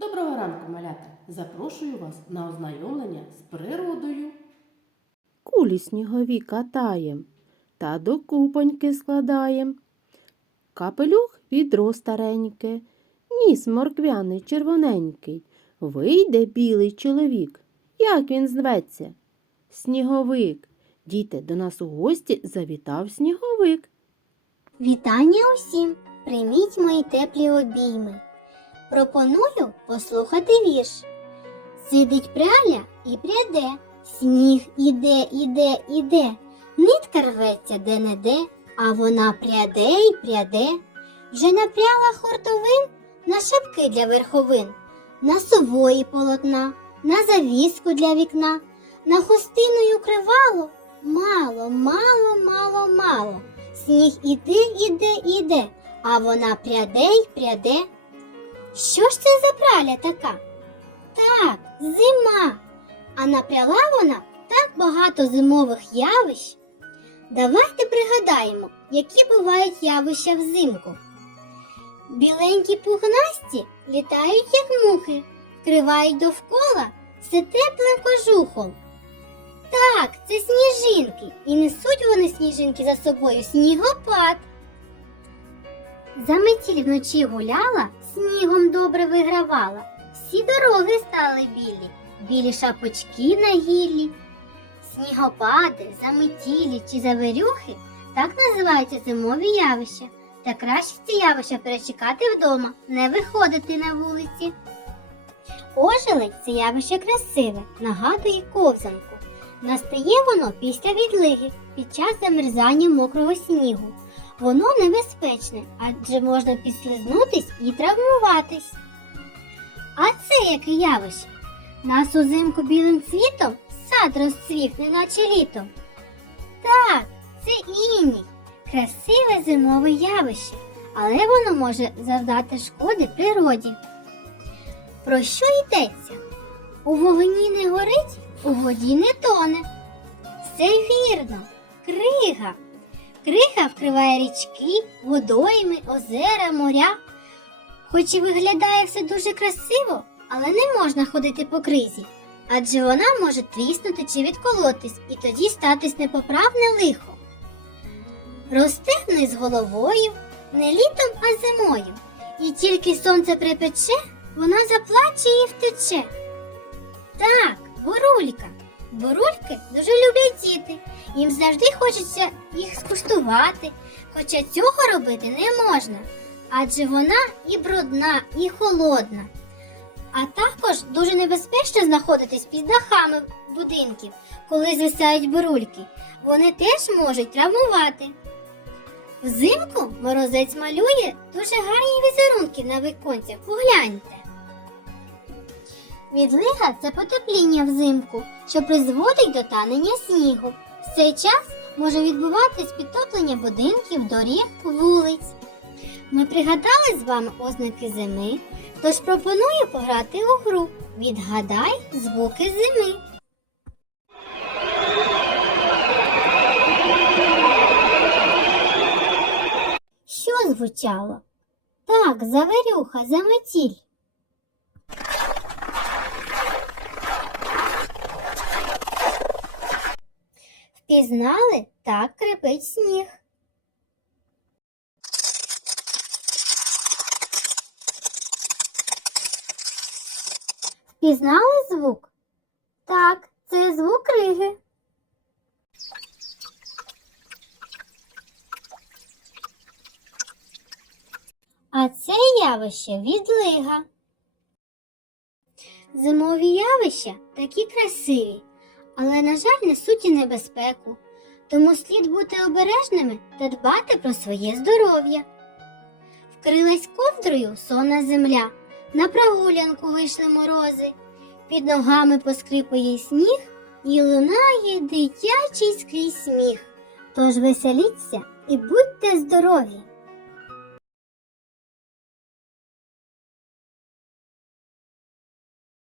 Доброго ранку, малята! Запрошую вас на ознайомлення з природою. Кулі снігові катаєм та до купоньки складаєм. Капелюх відро стареньке, ніс морквяний червоненький. Вийде білий чоловік. Як він зветься? Сніговик. Діти, до нас у гості завітав сніговик. Вітання усім! Прийміть мої теплі обійми. Пропоную послухати вірш. Сидить пряля і пряде, сніг іде, іде, іде, нитка рветься де-не-де, а вона пряде й пряде. Вже напряла хортовин на шапки для верховин, на сової полотна, на завіску для вікна, на хустину й укривало. Мало, мало, мало, мало. Сніг іде, іде, іде, а вона пряде й пряде. Що ж це за праля така? Так, зима. А напряла вона так багато зимових явищ. Давайте пригадаємо, які бувають явища взимку. Біленькі пухнасті літають, як мухи, вкривають довкола все теплим кожухом. Так, це сніжинки, і несуть вони сніжинки за собою снігопад. Заметіль вночі гуляла, снігом добре вигравала. Всі дороги стали білі, білі шапочки на гіллі. Снігопади, заметілі чи завирюхи так називаються зимові явища. Та краще ці явища перечекати вдома, не виходити на вулиці. Ожеледь це явище красиве, нагадує ковзанку. Настає воно після відлиги під час замерзання мокрого снігу. Воно небезпечне, адже можна підслизнутись і травмуватись. А це яке явище? Нас узимку білим цвітом сад розцвів, неначе літом. Так, це іній, красиве зимове явище, але воно може завдати шкоди природі. Про що йдеться? У вогні не горить, у воді не тоне. Все вірно, крига. Крига вкриває річки, водойми, озера, моря. Хоч і виглядає все дуже красиво, але не можна ходити по кризі, адже вона може тріснути чи відколотись і тоді статись непоправне лихо. Росте вниз головою, не літом, а зимою, і тільки сонце припече, вона заплаче і втече. Так, бурулька. Бурульки дуже люблять діти. Їм завжди хочеться їх скуштувати, хоча цього робити не можна, адже вона і брудна, і холодна. А також дуже небезпечно знаходитись під дахами будинків, коли звисають бурульки. Вони теж можуть травмувати. Взимку морозець малює дуже гарні візерунки на віконцях. Погляньте. Відлига це потепління взимку, що призводить до танення снігу. В цей час може відбуватись підтоплення будинків, доріг, вулиць. Ми пригадали з вами ознаки зими, тож пропоную пограти у гру. Відгадай звуки зими. Що звучало? Так, заварюха, заметіль. Впізнали? Так крипить сніг. Впізнали звук? Так, це звук криги. А це явище відлига. Зимові явища такі красиві, але, на жаль, несуть і небезпеку. Тому слід бути обережними та дбати про своє здоров'я. Вкрилась ковдрою сонна земля, на прогулянку вийшли морози, під ногами поскрипує сніг і лунає дитячий скрізь сміх. Тож веселіться і будьте здорові!